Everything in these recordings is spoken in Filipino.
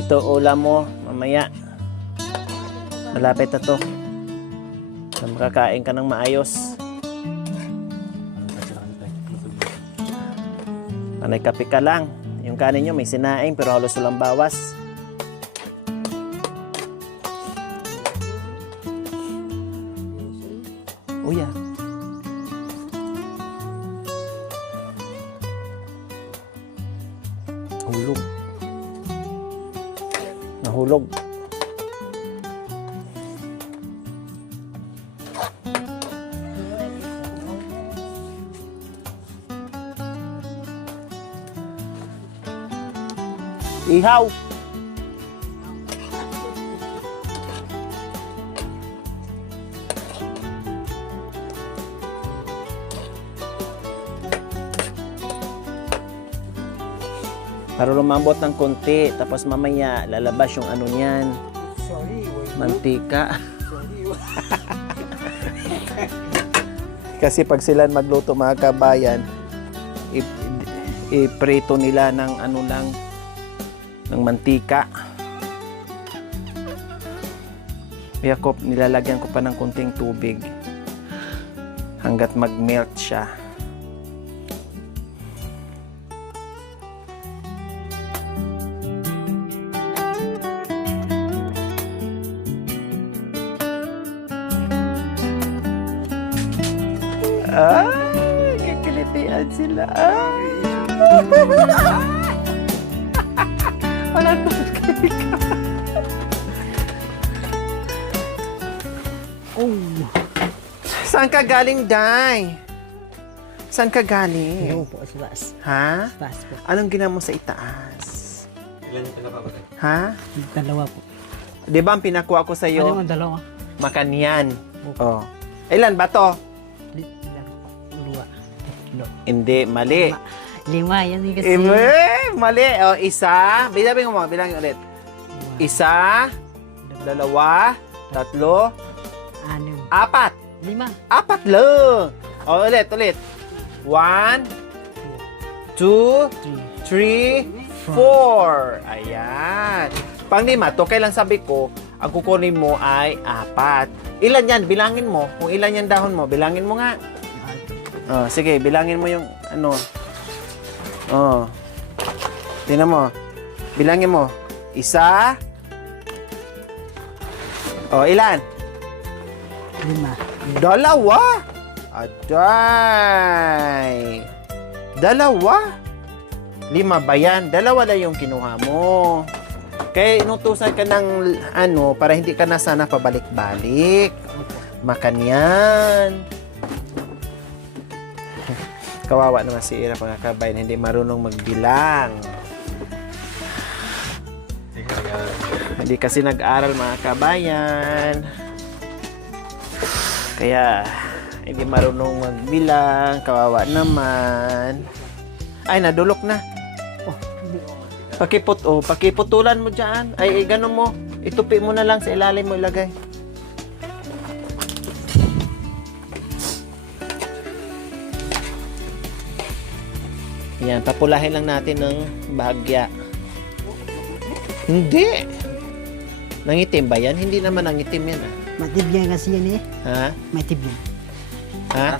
Ito ulam mo mamaya. Malapit na to. Makakain ka ng maayos. Panay kape ka lang. Yung kanin nyo may sinaing pero halos walang bawas. Uya. Hulog. Nahulog. Ihaw. Para lumambot ng konti, tapos mamaya lalabas yung ano niyan. Mantika. Kasi pag sila magluto mga kabayan, iprito nila ng ano lang, ng mantika. Kaya ko, nilalagyan ko pa ng konting tubig hanggat mag-melt siya. Ay, kikilitian sila. Ay. Walang tagkay ka. Oh. Saan ka galing, Day? Saan ka galing? Ano po, sa taas. Ha? Taas po. Anong ginawa mo sa itaas? Ilan yung pinapabagay? Ha? Dalawa po. Di ba ang pinakuha ko sa Ano iyo? yung dalawa? Makanyan. Oh. Ilan ba to? Dua. Tatlo. Hindi, mali. Lima, yan yung kasi. Mali. O, isa. Bilangin mo, bilangin ulit. Isa, dalawa, tatlo, Ano? apat. Lima. Apat lang. O, ulit. 1, 2, Three. 3, 4. Ayan. Panglima, to kailan sabi ko, ang kukunin mo ay apat. Ilan yan? Bilangin mo. Kung ilan yan dahon mo, bilangin mo nga. Oh, sige, bilangin mo yung ano. Oh. Tingnan mo. Bilangin mo. Isa. Oh, ilan? Lima. Dalawa. Aday. Dalawa. Lima ba yan? Dalawa lang yung kinuha mo. Kaya inutusan ka ng ano, para hindi ka na sana pabalik-balik. Makanyan. Kawawa naman si Ira, mga kabayan, hindi marunong magbilang. Hindi kasi nag-aral, mga kabayan. Kaya, hindi marunong magbilang. Kawawa naman. Ay, nadulok na. Pakiputulan mo dyan. Ay, ganun mo. Itupi mo na lang sa ilalim mo ilagay. Yan, papulahin lang natin ng bahagya. Hindi. Nangitim ba yan? Hindi naman nangitim yan. Matibyan kasi yan eh. Ha? Matibyan. Ha?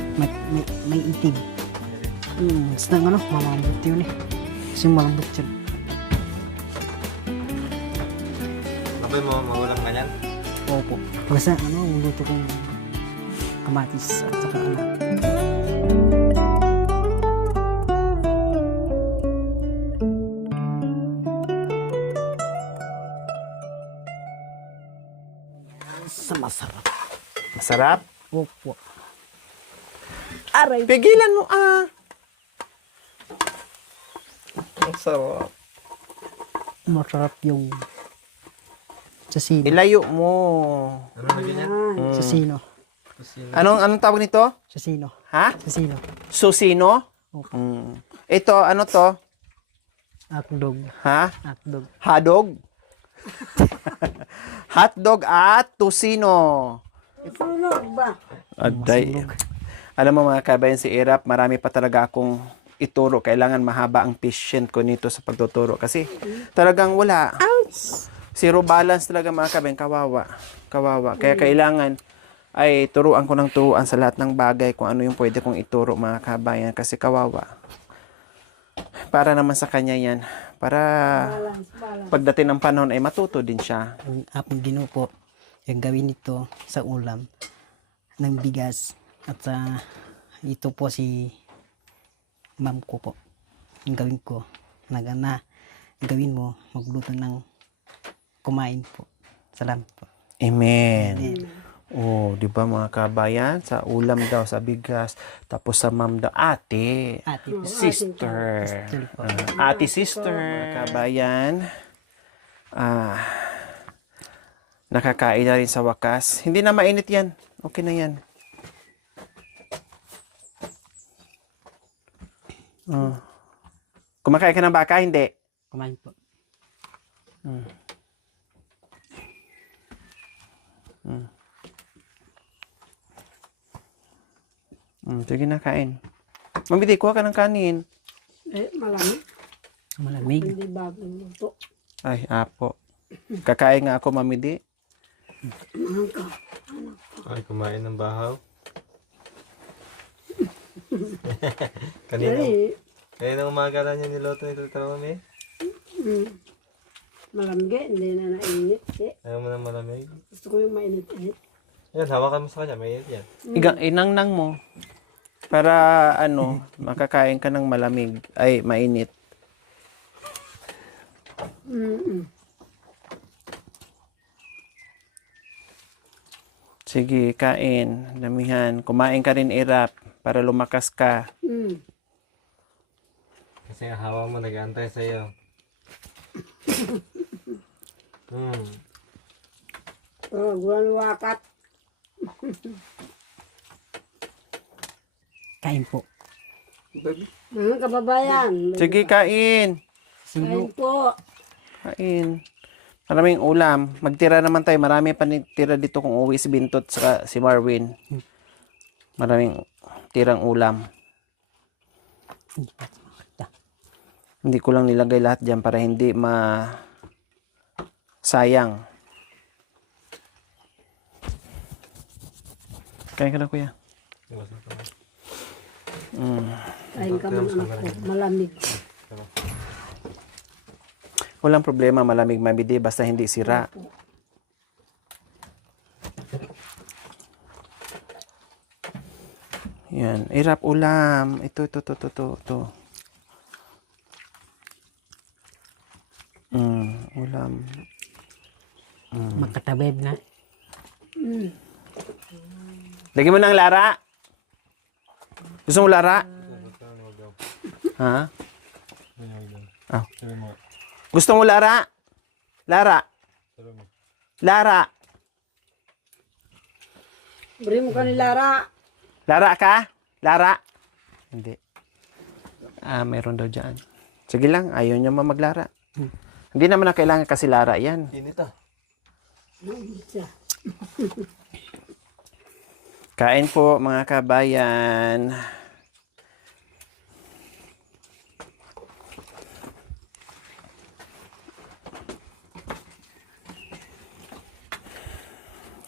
May itim. Basta ano, malambot yun eh. Kasi malambot yun. Kapay mo, magulang ka yan? Opo. Basta ano, luto kong kamatis at saka anak. Sa masarap. Masarap? Opo. Aray! Pigilan mo Masarap. Masarap yung sasino. Ilayo mo. Ano na ganyan? Sasino. Anong tawag nito? Sasino. Ha? Sasino. Susino? Opo. Ito, ano to? Hotdog. Ha? Hotdog. Hadog? Hotdog at tusino. Sunog ba? Aday. Alam mo mga kabayan, si Irap, marami pa talaga akong ituro. Kailangan mahaba ang patient ko nito sa pagtuturo. Kasi talagang wala. Zero balance talaga mga kabayan, kawawa. Kawawa. Kaya kailangan ay turuan ko ng turuan sa lahat ng bagay kung ano yung pwede kong ituro mga kabayan kasi kawawa. Para naman sa kanya yan. Para pagdating ng panahon ay matuto din siya. Ang apong Ginoo po, yung gawin ito sa ulam ng bigas at sa ito po si ma'am ko po. Yung gawin ko, gawin mo, magluto ng kumain po. Salamat po. Amen. Oh, di ba mga kabayan? Sa ulam daw, sa bigas. Tapos sa ma'am daw, ate. Ate po. Sister. Sister po. Ate sister. Mga kabayan. Nakakain na rin sa wakas. Hindi na mainit yan. Okay na yan. Kumakain ka ng baka? Hindi. Kumain po. Sige na, kain. Mamiti, kuha ka ng kanin. Malamig. Malamig. Hindi bagong luto. Ay, apo. Kakain nga ako, mamidi. Ay, kumain ng bahaw. Ay, Kanina umaga na niya niloto ni Tita Romy. malamig hindi na nainit. Ayaw mo na malamig. Gusto ko yung mainit-init. Yan, hawakan mo sa kanya. Mainit yan. Inang-nang mo. Para, makakain ka ng malamig. Ay, mainit. Sige, kain. Damihan. Kumain ka rin, Irap. Para lumakas ka. Kasi ang hawa mo nag-aantay sa'yo. Buwan wakat. Kain po. Mga kababayan. Sige, kain. Kain po. Kain. Maraming ulam. Magtira naman tayo. Marami pa tira dito kung uwi si Bintot sa si Marwin. Maraming tirang ulam. Hindi ko lang nilagay lahat dyan para hindi sayang. Kain ka na, kuya. Kain ka man anak ko. Malamig. Walang problema, malamig mabidi, basta hindi sira. Yan. Irap ulam. Ito. Ulam. Makatabib na. Lagyan mo ng Lara. Gusto mo Lara? Ha? Ah. Gusto mo Lara? Lara? Lara? Beri mo ka ni Lara. Lara ka? Lara? Hindi. Meron daw dyan. Sige lang, ayaw niya maglara. Hindi naman na kailangan kasi Lara yan. Init ah. Kain po mga kabayan.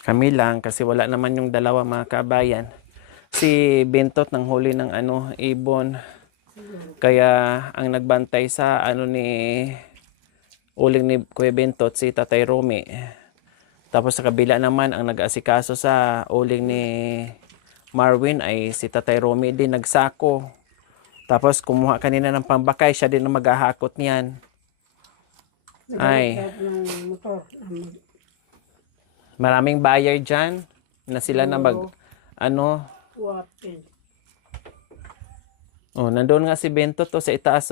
Kami lang kasi wala naman yung dalawa mga kabayan. Si Bintot nang huli ng ibon. Kaya ang nagbantay sa uling ni Kuya Bintot si Tatay Romy. Tapos sa kabila naman ang nag-asikaso sa uling ni Marwin ay si Tatay Romy din nagsako. Tapos kumuha kanina ng pambakay, siya din ang maghahakot niyan. Ay. Ng motor. Maraming buyer dyan na sila na Wapen. Nandoon nga si Bento to sa itaas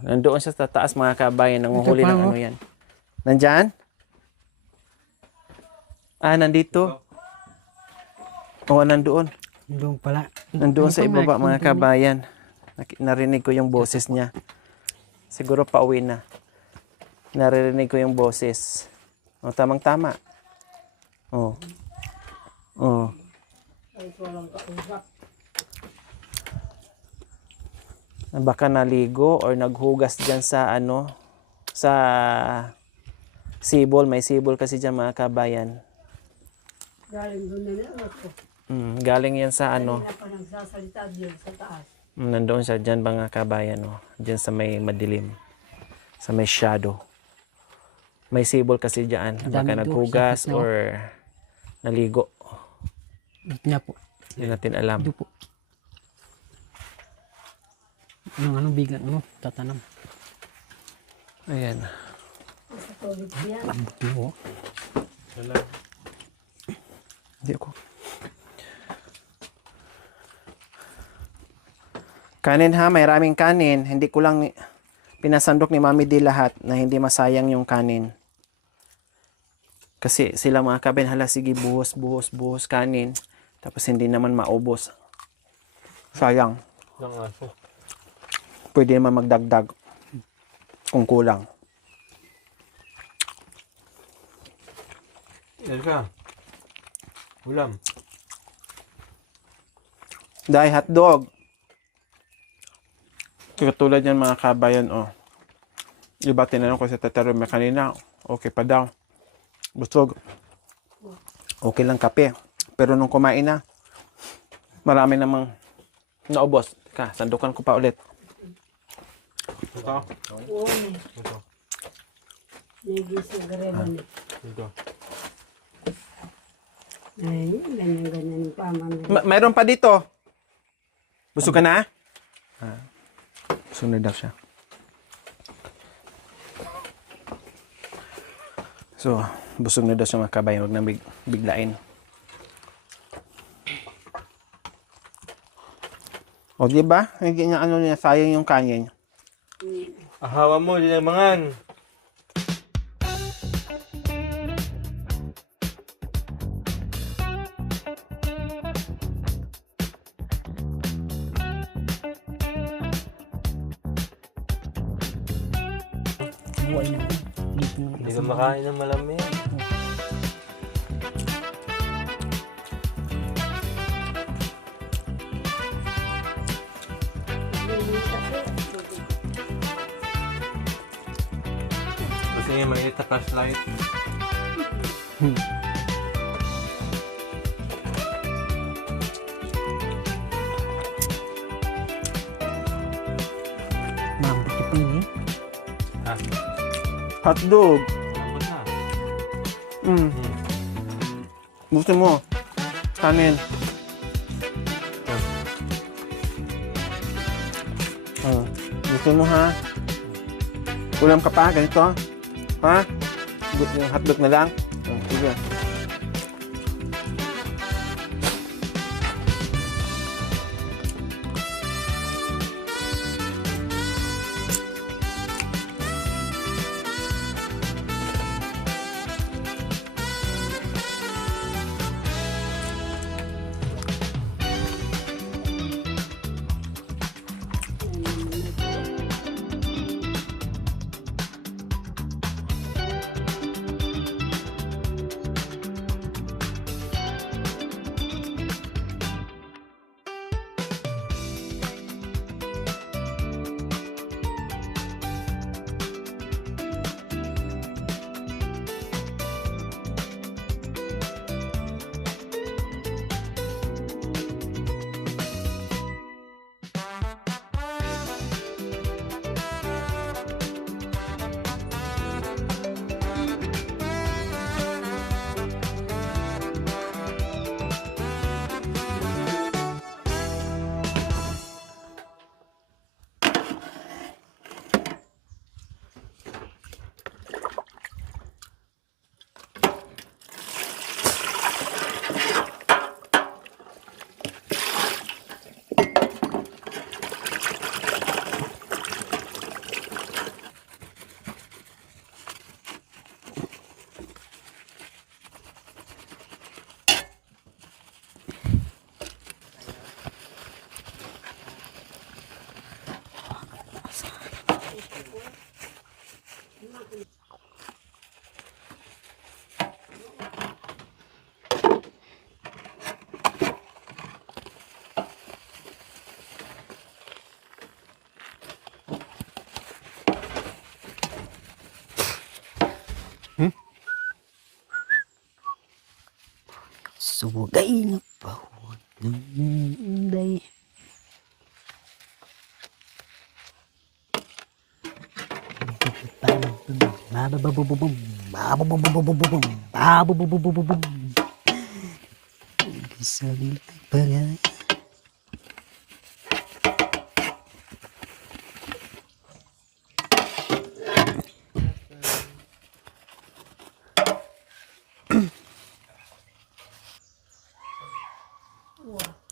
nandoon siya sa taas mga kabayan, nanguhuli ng yan. Nandyan? Nandito. Nandoon. Doon pala. Nandoon sa ibaba mga kabayan. Narinig ko yung boses niya. Siguro pauwi na. Naririnig ko yung boses. Tamang-tama. Ay, walang kausap. na baka naligo or naghugas dyan sa ano, sa sibol. May sibol kasi dyan mga kabayan. Galing doon na anak ko. Galing yan sa ano, Kanina pa nagsasalita diyan sa taas. nandoon siya dyan mga kabayan. Oh. Dyan sa may madilim. Sa may shadow. May sibol kasi dyan. Baka Dami naghugas doon, sakit na, oh. or naligo. Dito na po. Hindi natin alam. Dito po. Ano bigat ano tatanam. Ayan. Sa tubig yan. Buti po. Wala. Hindi ako. Kanin ha, may raming kanin. Hindi ko lang pinasandok ni Mami D lahat na hindi masayang yung kanin. Kasi sila mga kabayan, hala sige buhos kanin. Tapos hindi naman maubos. Sayang. Lang aso. Pwede naman magdagdag kung kulang. Elka. Ulam. Dahil hotdog. Katulad yan mga kabayan, oh. Iba tinanong ko sa Tataro may kanina, okay pa daw. Busog. Okay lang kape. Pero nung kumain na, marami namang naubos. Teka, sandukan ko pa ulit. Ito. Oo, may. Ito. Nagis na gareba ni. Ito. Ay, ganyan yung paman. Mayroon pa dito. Busog ka na? Busog na daw siya. So, busog na daw siya mga kabayan. Huwag na biglain. O, di ba? Hindi niya ano niya, sayang yung kanin. Ahawa mo, di na mangan. Buhay na. Dito na. Hindi ka makain ng malamig. Gusto niya maliit na flashlight. Mabuti po yun eh. Ah, Hotdog. abot na. Gusto mo? Kanin. Gusto mo ha? Ulam ka pa? Ganito? Ha? Yung hotdog na lang? Sige. sugay na pawon ng day. Sabi para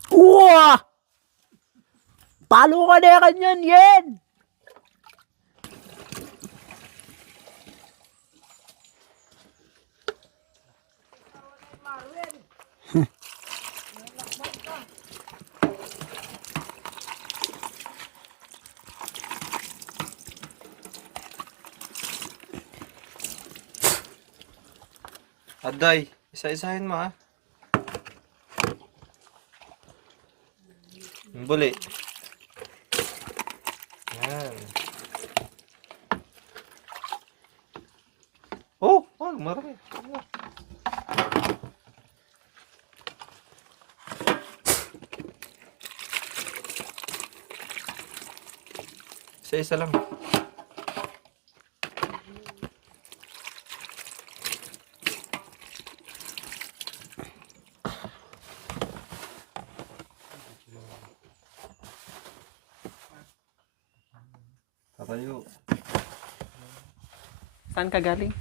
Wah! Palo ka na kanyan, yan! Aday, isa-isahin mo ah. Buli. Yan. Oh, marami. Isa-isa lang. Kapayo. Saan ka galing?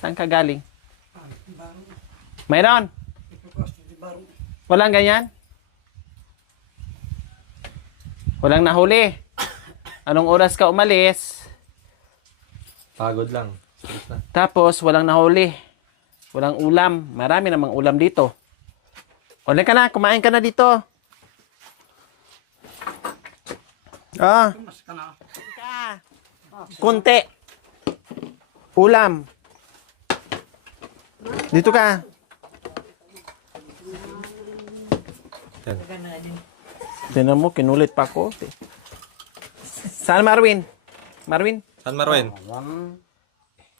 Saan ka galing? Mayroon? Walang ganyan? Walang nahuli? Anong oras ka umalis? Pagod lang. Stress na. Tapos, walang nahuli. Walang ulam. Marami namang ulam dito. Uli ka na, kumain ka na dito. Ah. Ka. Kunti. Ulam. Dito ka. Yan. Tinan mo, kinulit pa ako. Saan Marwin? Marwin? Saan Marwen?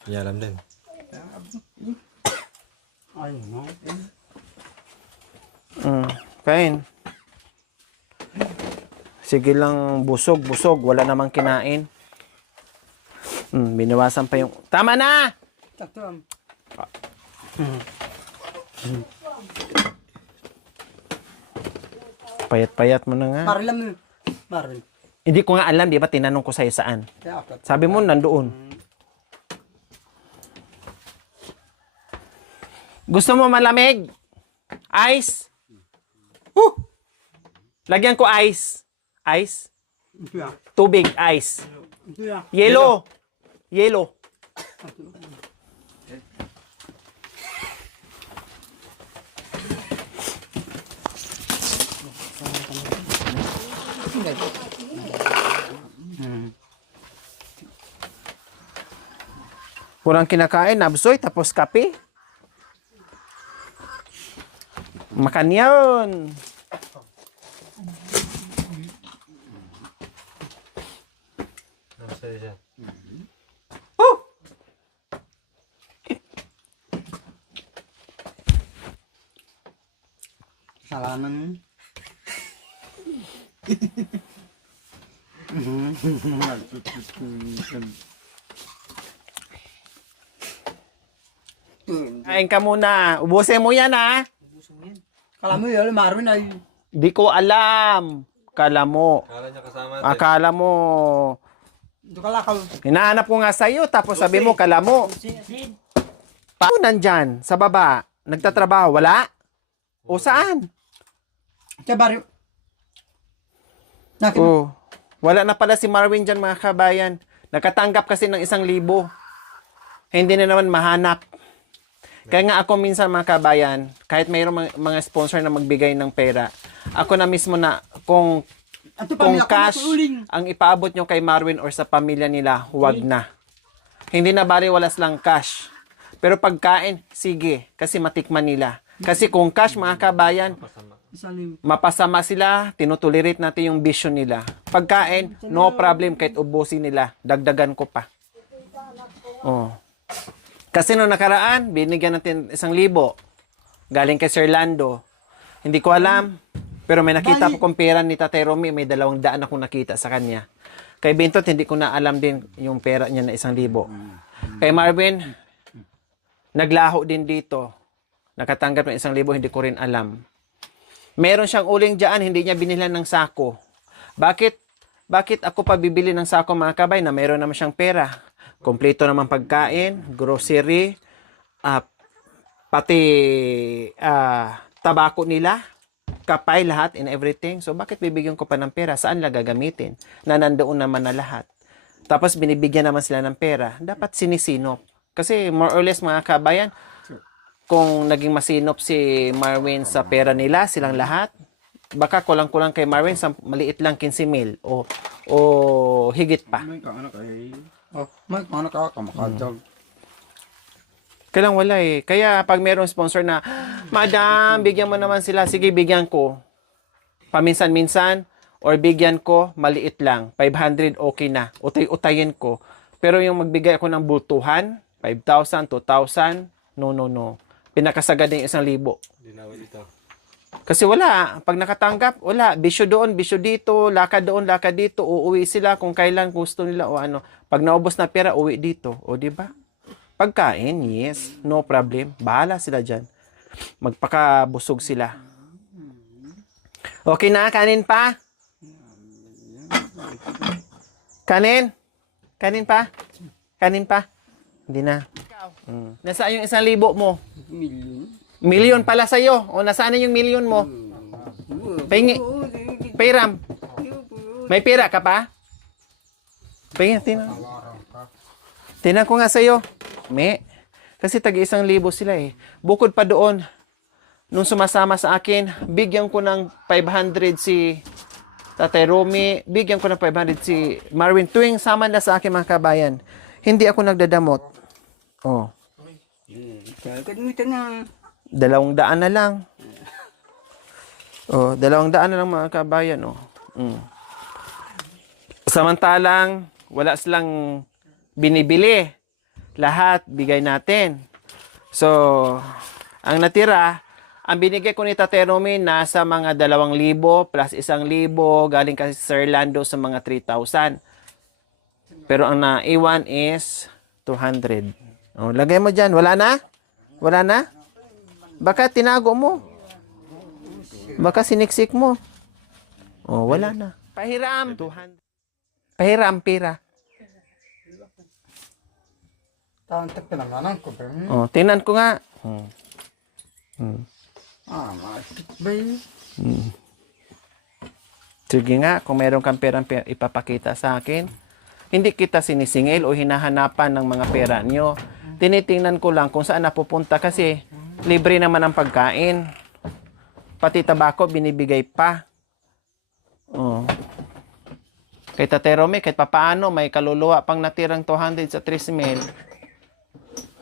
Hindi alam din. Kain. Sige lang, busog. Wala namang kinain. Binawasan pa yung... Tama na! Payat-payat mo na nga. Maril mo. Maril. Hindi ko nga alam, di ba? Tinanong ko sa'yo saan. Sabi mo, nandoon. Gusto mo malamig? Ice? Lagyan ko ice. Ice? Tubig, ice. Yellow. Yellow. Kurang kinakain, nabsoy, tapos kape. Makan yun. Nasa'yo siya. Salaman. Kain ka muna. Ubusin mo yan, ha? Kala mo yun, Marvin ay... Di ko alam. Kala mo. Kala niya kasama natin. Akala mo. Ito kalakaw. Hinahanap ko nga sa'yo, tapos sabi mo, kala mo. Paano nandyan? Sa baba? Nagtatrabaho? Wala? O saan? Kaya bari... Oh, wala na pala si Marvin dyan, mga kabayan. Nakatanggap kasi ng 1,000. Hindi na naman mahanap. Kaya nga ako minsan, mga kabayan, kahit mayroong mga sponsor na magbigay ng pera, ako na mismo na kung cash ang ipaabot nyo kay Marvin or sa pamilya nila, huwag na. Hindi na baliwalas lang cash. Pero pagkain, sige, kasi matikman nila. Kasi kung cash, mga kabayan, mapasama sila, tinutolerate natin yung vision nila. Pagkain, no problem, kahit ubusin nila, dagdagan ko pa. Oh. Kasi nung nakaraan, binigyan natin 1,000. Galing kay Sir Lando. Hindi ko alam. Pero may nakita ko kong pera ni Tatay Romy. May 200 akong nakita sa kanya. Kay Bintot, hindi ko na alam din yung pera niya na 1,000. Kay Marvin, naglaho din dito. Nakatanggap ng 1,000, hindi ko rin alam. Meron siyang uling dyan, hindi niya binilan ng sako. Bakit ako pa bibili ng sako mga kabay na meron naman siyang pera? Kompleto naman pagkain, grocery, pati tabako nila, kapay lahat and everything. So bakit bibigyan ko pa ng pera? Saan lang gagamitin? Na nandoon naman na lahat. Tapos binibigyan naman sila ng pera. Dapat sinisinop. Kasi more or less mga kabayan, kung naging masinop si Marvin sa pera nila, silang lahat, baka kulang-kulang kay Marvin sa maliit lang 15,000 o higit pa. May kaanak ay... Oh, may kaanak ka, kamakadjag. Kailang wala eh. Kaya pag mayroong sponsor na, Madam, bigyan mo naman sila. Sige, bigyan ko. Paminsan-minsan, or bigyan ko, maliit lang. 500, okay na. Utay-utayin ko. Pero yung magbigay ako ng bultuhan, 5,000, 2,000, no. Pinakasagad yung 1,000. Hindi na dito. Kasi wala. Pag nakatanggap, wala. Bisyo doon, bisyo dito, lakad doon, lakad dito. Uuwi sila kung kailan gusto nila o ano. Pag naubos na pera, uwi dito. O, di ba? Pagkain, yes. No problem. Bahala sila dyan. Magpakabusog sila. Okay na? Kanin pa? Kanin? Kanin pa? Kanin pa? Hindi na. Nasaan yung 1,000 mo? Milyon pala sa'yo. O nasaan na yung milyon mo? Pahingi. Pairam. May pera ka pa? Pahingi. Tinan ko nga sa'yo. May. Kasi tagi 1,000 sila eh. Bukod pa doon, nung sumasama sa akin, bigyan ko ng 500 si Tatay Romy, bigyan ko ng 500 si Marvin. Tuwing sama na sa akin mga kabayan, hindi ako nagdadamot. Oh. Kaya kadmitan na. 200 na lang. Oh, 200 na lang mga kabayan. Oh. Samantalang, wala silang binibili. Lahat, bigay natin. So, ang natira, ang binigay ko ni Tatay Romy, nasa mga 2,000 plus 1,000, galing kasi Sir Lando sa mga 3,000. Pero ang naiwan is 200. Oh, lagay mo dyan. Wala na? Wala na? Baka tinago mo. Baka siniksik mo. Oh, wala na. Pahiram. 200. Pahiram, pira. Tantak ka naman ko, pero... Oh, tingnan ko nga. Masik ba yun? Sige nga, kung meron kang perang ipapakita sa akin, hindi kita sinisingil o hinahanapan ng mga pera nyo. Tinitingnan ko lang kung saan napupunta kasi libre naman ang pagkain. Pati tabako, binibigay pa. Oh. Kay Tatay Romy, kahit papaano, may kaluluwa pang natirang 200 sa 3,000.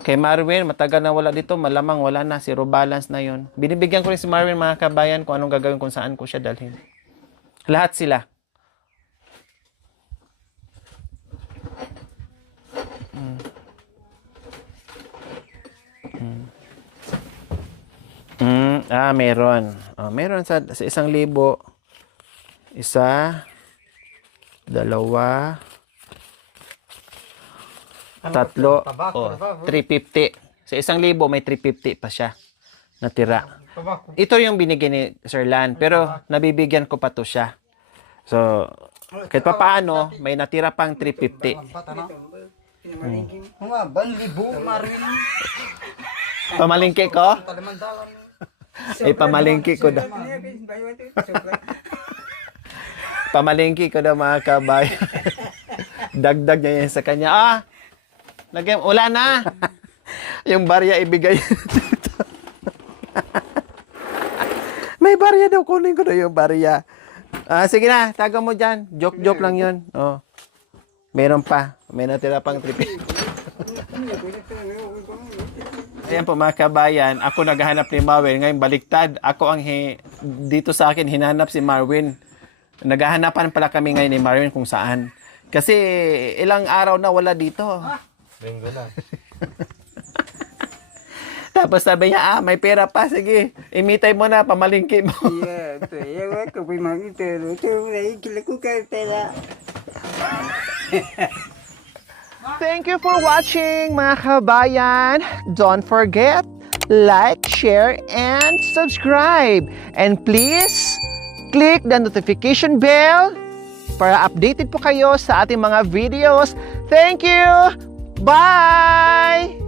Kay Marvin, matagal na wala dito, malamang wala na, zero balance na yon. Binibigyan ko rin si Marvin mga kabayan kung anong gagawin, kung saan ko siya dalhin. Lahat sila. Meron. Meron sa 1,000. 1, 2, 3, 350. Sa 1,000 may 350 pa siya natira. Ito yung binigay ni Sir Lan, pero nabibigyan ko pa to siya. So, kahit pa paano, may natira pang 350. Mga banlibo, Marvin. Pamalingki ko? Talimandalan. Ay, pamalingki ko daw. Pamalingki ko daw mga kabay. Dagdag niya yan sa kanya. Lagyan, wala na. Yung barya ibigay. May barya daw. Kunin ko na yung barya. Sige na, tago mo dyan. Joke-joke lang yun. Oh. Meron pa. May natira pang trip. Ayan po mga kabayan. Ako naghahanap ni Marvin. Ngayon baliktad. Ako ang dito sa akin hinanap si Marvin. Naghahanapan pala kami ngayon ni Marvin kung saan. Kasi ilang araw na wala dito. Linggo lang. Tapos sabi niya, may pera pa, sige. Imitay mo na, pamalingki mo. Iya, ito. Iya, ko pa mami pero. Ito, naikila ko ka pera. Thank you for watching, mga kabayan. Don't forget, like, share, and subscribe. And please, click the notification bell para updated po kayo sa ating mga videos. Thank you! Bye!